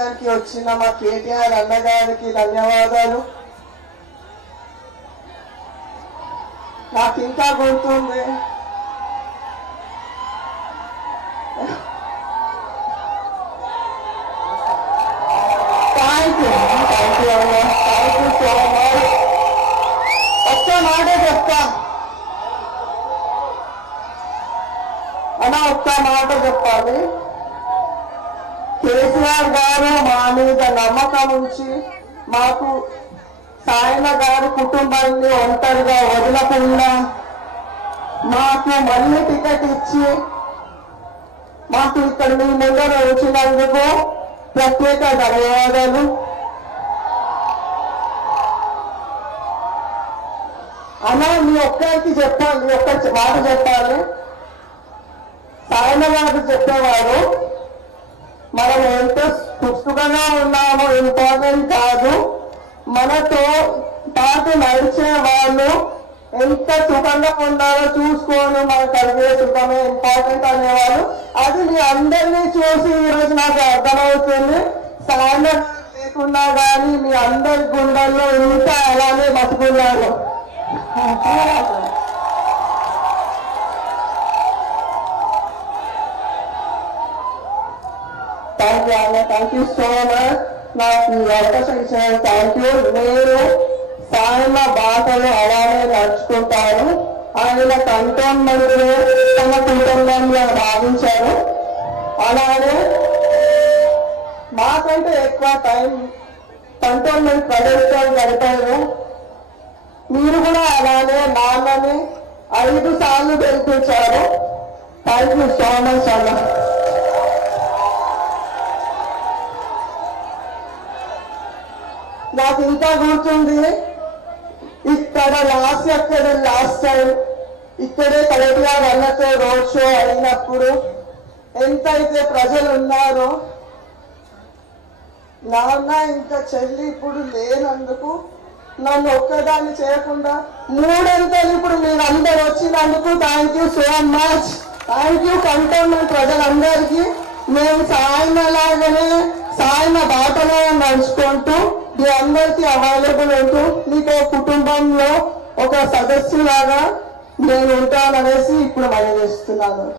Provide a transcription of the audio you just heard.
వచ్చిన మా కేటీఆర్ అన్నగారికి ధన్యవాదాలు. నాకు ఇంకా గుర్తుంది, థ్యాంక్ యూ అన్న, థ్యాంక్ యూ సో మచ్. ఒక్క మాట చెప్తా అన్న, ఒక్క మాట చెప్పాలి. కేసీఆర్ గారు మా మీద నమ్మకం ఉంచి మాకు సాయన గారి కుటుంబాన్ని ఒంటరిగా వదలకుండా మాకు మళ్ళీ టికెట్ ఇచ్చి మాకు ఇక్కడ మీ ముందర వచ్చినందుకు ప్రత్యేక ధన్యవాదాలు. అలా మీ ఒక్కరికి చెప్పాలి, ఒక్క మాట చెప్పాలి. సాయన గారు చెప్పేవారు, మనం ఎంత పుస్తకంగా ఉన్నామో ఇంపార్టెంట్ కాదు, మనతో పాటు నడిచే వాళ్ళు ఎంత సుఖంగా ఉన్నారో చూసుకొని మనకు కలిగే సుఖమే ఇంపార్టెంట్ అనేవాళ్ళు. అది మీ అందరినీ చూసి ఈరోజు నాకు అర్థమవుతుంది. సాయన లేకున్నా కానీ మీ అందరి గుండెల్లో ఇంకా అలానే బతుకున్నారు. థ్యాంక్ యూ అన్న, థ్యాంక్ యూ సో మచ్. నాకు ఈ అవకాశం ఇచ్చిన థ్యాంక్ యూ. నేను సాయన బాటలో అలానే నడుచుకుంటాను. ఆయన కంటోన్మెంట్ తమ కుటుంబంలో భావించారు. అలానే మాకంటే ఎక్కువ టైం కంటోన్మెంట్ ప్రజలతో గడిపారు. మీరు కూడా అలానే నాన్నని 5 సార్లు గెలిపించారు. థ్యాంక్ యూ సో మచ్ అన్న. నాకు ఇంకా గుర్తుంది, ఇక్కడ లాస్ట్ టైం ఇక్కడే కేటీఆర్ అన్నతో రోడ్ షో అయినప్పుడు ఎంతైతే ప్రజలు ఉన్నారో, నాన్న ఇంకా చెల్లి ఇప్పుడు లేనందుకు నన్ను ఒక్కదాన్ని చేయకుండా 3 అంతలు ఇప్పుడు మీరు అందరు వచ్చినందుకు thank you so much. Thank you cantonment ప్రజలందరికీ. మేము సాయన లాగానే సాయన బాటలో నడుచుకుంటూ మీ అందరికీ అవైలబుల్ ఉంటూ మీకు కుటుంబంలో ఒక సదస్సులాగా నేను ఉంటాననేసి ఇప్పుడు మనం చేస్తున్నాను.